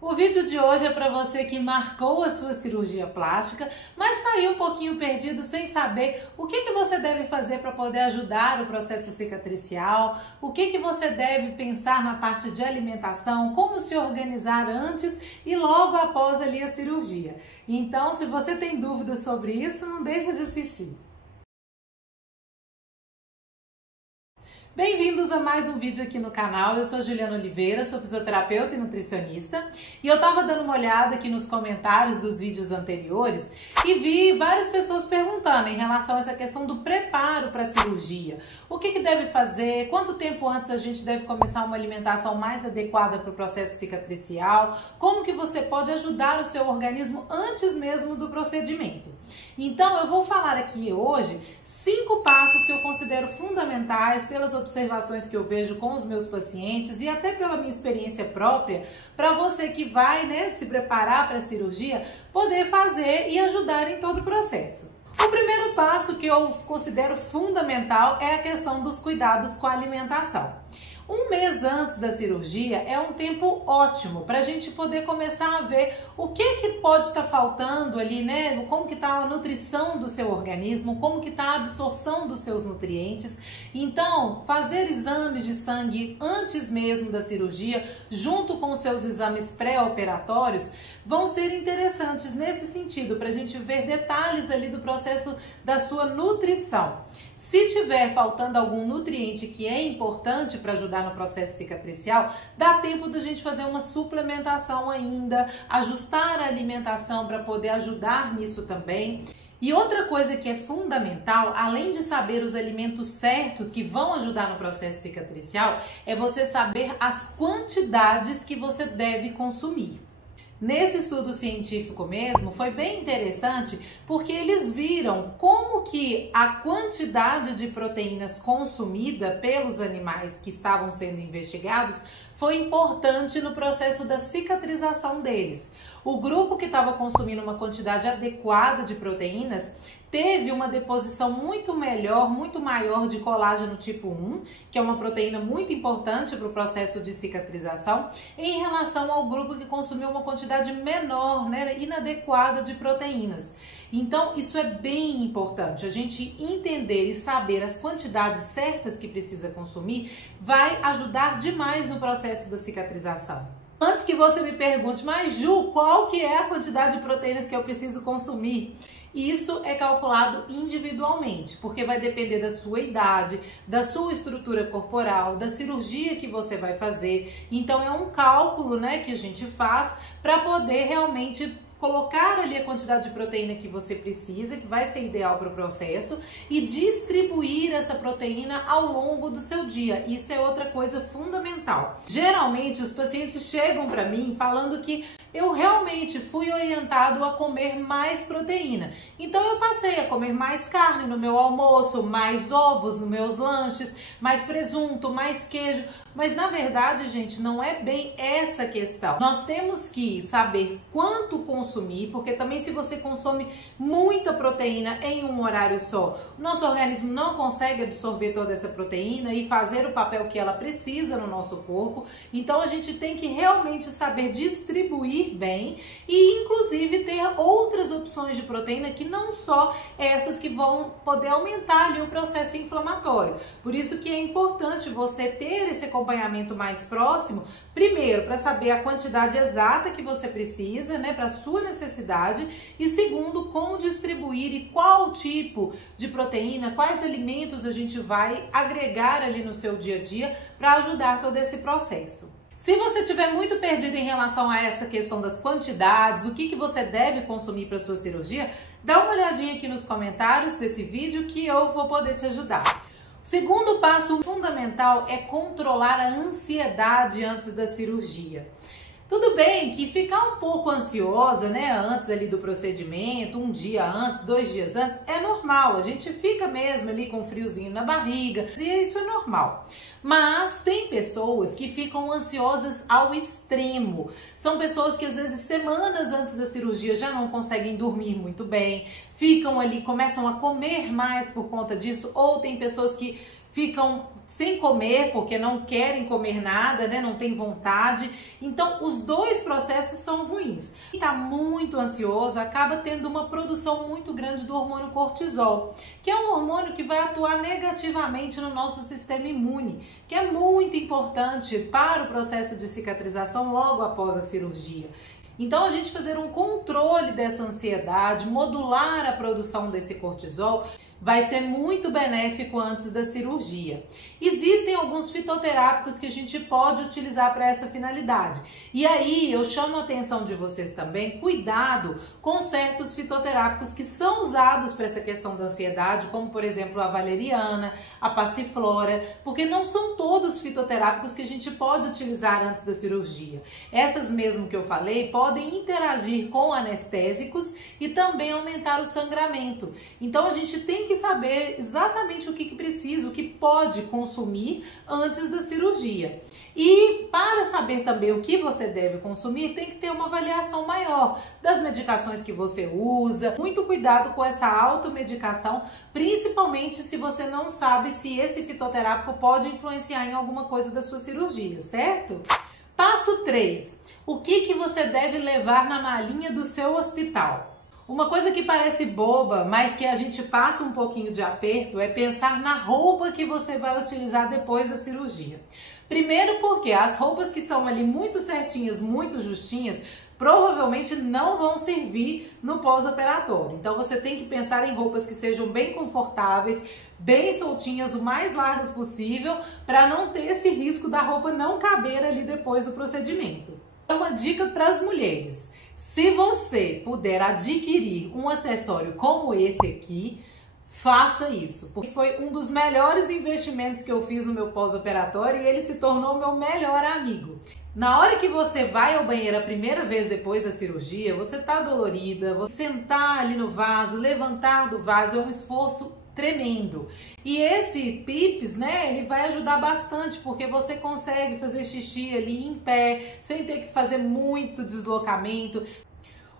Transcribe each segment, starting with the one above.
O vídeo de hoje é para você que marcou a sua cirurgia plástica, mas está aí um pouquinho perdido sem saber o que você deve fazer para poder ajudar o processo cicatricial, o que você deve pensar na parte de alimentação, como se organizar antes e logo após ali a cirurgia. Então, se você tem dúvidas sobre isso, não deixa de assistir. Bem-vindos a mais um vídeo aqui no canal. Eu sou Juliana Oliveira, sou fisioterapeuta e nutricionista e eu tava dando uma olhada aqui nos comentários dos vídeos anteriores e vi várias pessoas perguntando em relação a essa questão do preparo para a cirurgia. O que deve fazer, quanto tempo antes a gente deve começar uma alimentação mais adequada para o processo cicatricial, como que você pode ajudar o seu organismo antes mesmo do procedimento. Então eu vou falar aqui hoje 5 passos que eu considero fundamentais pelas observações que eu vejo com os meus pacientes e até pela minha experiência própria, para você que vai, se preparar para a cirurgia, poder fazer e ajudar em todo o processo. O primeiro passo que eu considero fundamental é a questão dos cuidados com a alimentação. Um mês antes da cirurgia é um tempo ótimo para a gente poder começar a ver o que pode estar faltando ali, como que está a nutrição do seu organismo, como que está a absorção dos seus nutrientes. Então, fazer exames de sangue antes mesmo da cirurgia, junto com os seus exames pré-operatórios, vão ser interessantes nesse sentido, para a gente ver detalhes ali do processo da sua nutrição. Se tiver faltando algum nutriente que é importante para ajudar no processo cicatricial, dá tempo da gente fazer uma suplementação ainda, ajustar a alimentação para poder ajudar nisso também. E outra coisa que é fundamental, além de saber os alimentos certos que vão ajudar no processo cicatricial, é você saber as quantidades que você deve consumir. Nesse estudo científico mesmo, foi bem interessante porque eles viram como que a quantidade de proteínas consumida pelos animais que estavam sendo investigados foi importante no processo da cicatrização deles. O grupo que estava consumindo uma quantidade adequada de proteínas teve uma deposição muito melhor, muito maior de colágeno tipo 1, que é uma proteína muito importante para o processo de cicatrização, em relação ao grupo que consumiu uma quantidade menor, inadequada de proteínas. Então, isso é bem importante. A gente entender e saber as quantidades certas que precisa consumir vai ajudar demais no processo da cicatrização. Antes que você me pergunte, mas Ju, qual que é a quantidade de proteínas que eu preciso consumir? Isso é calculado individualmente, porque vai depender da sua idade, da sua estrutura corporal, da cirurgia que você vai fazer. Então é um cálculo, que a gente faz para poder realmente colocar ali a quantidade de proteína que você precisa, que vai ser ideal para o processo, e distribuir essa proteína ao longo do seu dia. Isso é outra coisa fundamental. Geralmente os pacientes chegam para mim falando que eu realmente fui orientado a comer mais proteína. Então eu passei a comer mais carne no meu almoço, mais ovos nos meus lanches, mais presunto, mais queijo. Mas na verdade, gente, não é bem essa questão. Nós temos que saber quanto consumir, porque também se você consome muita proteína em um horário só, o nosso organismo não consegue absorver toda essa proteína e fazer o papel que ela precisa no nosso corpo. Então a gente tem que realmente saber distribuir bem e inclusive ter outras opções de proteína que não só essas que vão poder aumentar ali o processo inflamatório. Por isso que é importante você ter esse acompanhamento mais próximo, primeiro para saber a quantidade exata que você precisa, para a sua necessidade, e segundo, como distribuir e qual tipo de proteína, quais alimentos a gente vai agregar ali no seu dia a dia para ajudar todo esse processo. Se você estiver muito perdido em relação a essa questão das quantidades, o que você deve consumir para sua cirurgia, dá uma olhadinha aqui nos comentários desse vídeo que eu vou poder te ajudar. O segundo passo fundamental é controlar a ansiedade antes da cirurgia. Tudo bem que ficar um pouco ansiosa, antes ali do procedimento, um dia antes, 2 dias antes, é normal. A gente fica mesmo ali com um friozinho na barriga e isso é normal. Mas tem pessoas que ficam ansiosas ao extremo. São pessoas que às vezes semanas antes da cirurgia já não conseguem dormir muito bem, ficam ali, começam a comer mais por conta disso, ou tem pessoas que ficam sem comer porque não querem comer nada, não tem vontade. Então, os dois processos ruins. Quem está muito ansioso acaba tendo uma produção muito grande do hormônio cortisol, que é um hormônio que vai atuar negativamente no nosso sistema imune, que é muito importante para o processo de cicatrização logo após a cirurgia. Então, a gente fazer um controle dessa ansiedade, modular a produção desse cortisol, vai ser muito benéfico antes da cirurgia. Existem alguns fitoterápicos que a gente pode utilizar para essa finalidade. E aí eu chamo a atenção de vocês também, cuidado com certos fitoterápicos que são usados para essa questão da ansiedade, como por exemplo a valeriana, a passiflora, porque não são todos fitoterápicos que a gente pode utilizar antes da cirurgia. Essas mesmo que eu falei podem interagir com anestésicos e também aumentar o sangramento. Então a gente tem que saber exatamente o que precisa, o que pode consumir antes da cirurgia. E para saber também o que você deve consumir, tem que ter uma avaliação maior das medicações que você usa. Muito cuidado com essa automedicação, principalmente se você não sabe se esse fitoterápico pode influenciar em alguma coisa da sua cirurgia, certo? Passo 3. O que você deve levar na malinha do seu hospital? Uma coisa que parece boba, mas que a gente passa um pouquinho de aperto, é pensar na roupa que você vai utilizar depois da cirurgia. Primeiro porque as roupas que são ali muito certinhas, muito justinhas, provavelmente não vão servir no pós-operatório. Então você tem que pensar em roupas que sejam bem confortáveis, bem soltinhas, o mais largas possível, para não ter esse risco da roupa não caber ali depois do procedimento. Uma dica para as mulheres: se você puder adquirir um acessório como esse aqui, faça isso, porque foi um dos melhores investimentos que eu fiz no meu pós-operatório e ele se tornou meu melhor amigo. Na hora que você vai ao banheiro a primeira vez depois da cirurgia, você tá dolorida, você sentar ali no vaso, levantar do vaso é um esforço tremendo. E esse PIPS, né, ele vai ajudar bastante, porque você consegue fazer xixi ali em pé, sem ter que fazer muito deslocamento.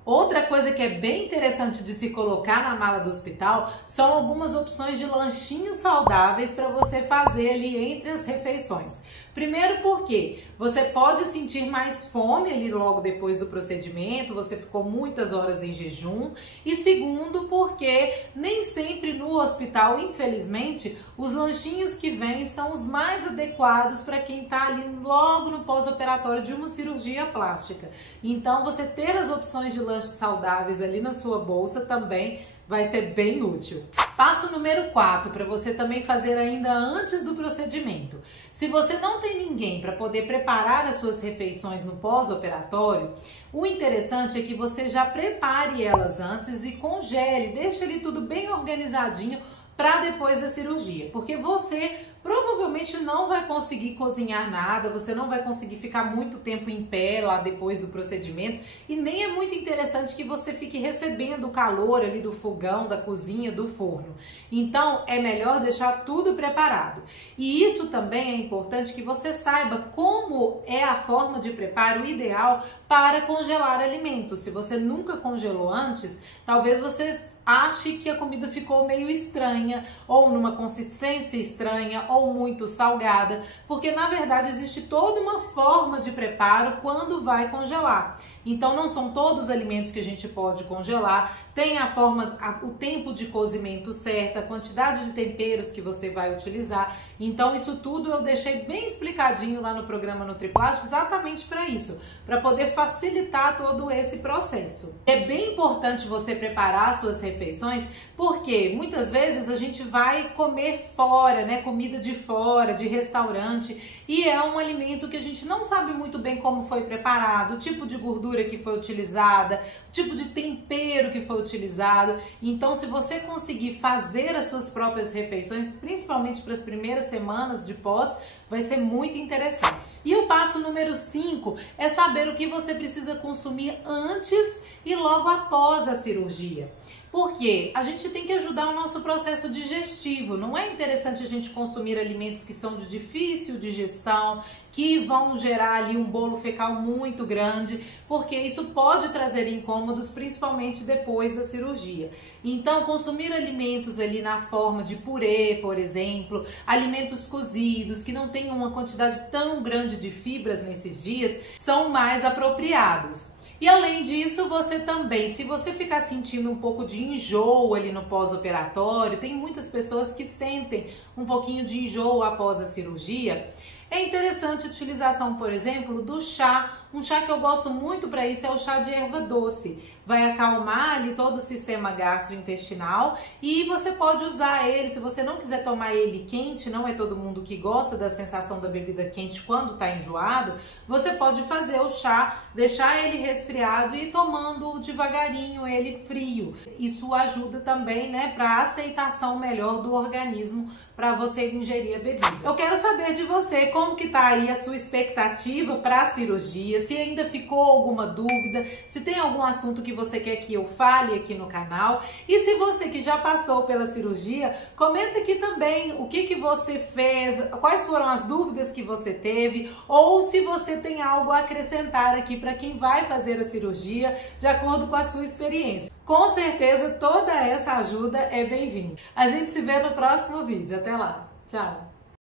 Outra coisa que é bem interessante de se colocar na mala do hospital são algumas opções de lanchinhos saudáveis para você fazer ali entre as refeições. Primeiro porque você pode sentir mais fome ali logo depois do procedimento, você ficou muitas horas em jejum. E segundo porque nem sempre no hospital, infelizmente, os lanchinhos que vêm são os mais adequados para quem está ali logo no pós-operatório de uma cirurgia plástica. Então você ter as opções de lanches saudáveis ali na sua bolsa também vai ser bem útil. Passo número 4, para você também fazer ainda antes do procedimento. Se você não tem ninguém para poder preparar as suas refeições no pós-operatório, o interessante é que você já prepare elas antes e congele, deixe ali tudo bem organizadinho para depois da cirurgia, porque você provavelmente não vai conseguir cozinhar nada, você não vai conseguir ficar muito tempo em pé lá depois do procedimento e nem é muito interessante que você fique recebendo o calor ali do fogão, da cozinha, do forno. Então é melhor deixar tudo preparado. E isso também é importante que você saiba como é a forma de preparo ideal para congelar alimentos. Se você nunca congelou antes, talvez você ache que a comida ficou meio estranha, ou numa consistência estranha, ou muito salgada, porque na verdade existe toda uma forma de preparo quando vai congelar. Então não são todos os alimentos que a gente pode congelar, tem a forma, o tempo de cozimento certo, a quantidade de temperos que você vai utilizar. Então isso tudo eu deixei bem explicadinho lá no programa NutriPlast, exatamente para isso, para poder facilitar todo esse processo. É bem importante você preparar suas refeições, porque muitas vezes a gente vai comer fora, né, comida de fora, de restaurante, e é um alimento que a gente não sabe muito bem como foi preparado, o tipo de gordura que foi utilizada, o tipo de tempero que foi utilizado. Então, se você conseguir fazer as suas próprias refeições, principalmente para as primeiras semanas de pós, vai ser muito interessante. E o passo número 5 é saber o que você precisa consumir antes e logo após a cirurgia. Porque a gente tem que ajudar o nosso processo digestivo. Não é interessante a gente consumir alimentos que são de difícil digestão, que vão gerar ali um bolo fecal muito grande, porque isso pode trazer incômodos, principalmente depois da cirurgia. Então, consumir alimentos ali na forma de purê, por exemplo, alimentos cozidos, que não tenham uma quantidade tão grande de fibras nesses dias, são mais apropriados. E além disso, você também, se você ficar sentindo um pouco de enjoo ali no pós-operatório, tem muitas pessoas que sentem um pouquinho de enjoo após a cirurgia, é interessante a utilização, por exemplo, do chá. Um chá que eu gosto muito para isso é o chá de erva doce. Vai acalmar ali todo o sistema gastrointestinal e você pode usar ele, se você não quiser tomar ele quente, não é todo mundo que gosta da sensação da bebida quente quando está enjoado, você pode fazer o chá, deixar ele resfriado e ir tomando devagarinho ele frio. Isso ajuda também, né, para a aceitação melhor do organismo para você ingerir a bebida. Eu quero saber de você como que tá aí a sua expectativa para a cirurgia, se ainda ficou alguma dúvida, se tem algum assunto que você quer que eu fale aqui no canal. E se você que já passou pela cirurgia, comenta aqui também o que você fez, quais foram as dúvidas que você teve, ou se você tem algo a acrescentar aqui para quem vai fazer a cirurgia, de acordo com a sua experiência. Com certeza toda essa ajuda é bem-vinda. A gente se vê no próximo vídeo. Até lá. Tchau!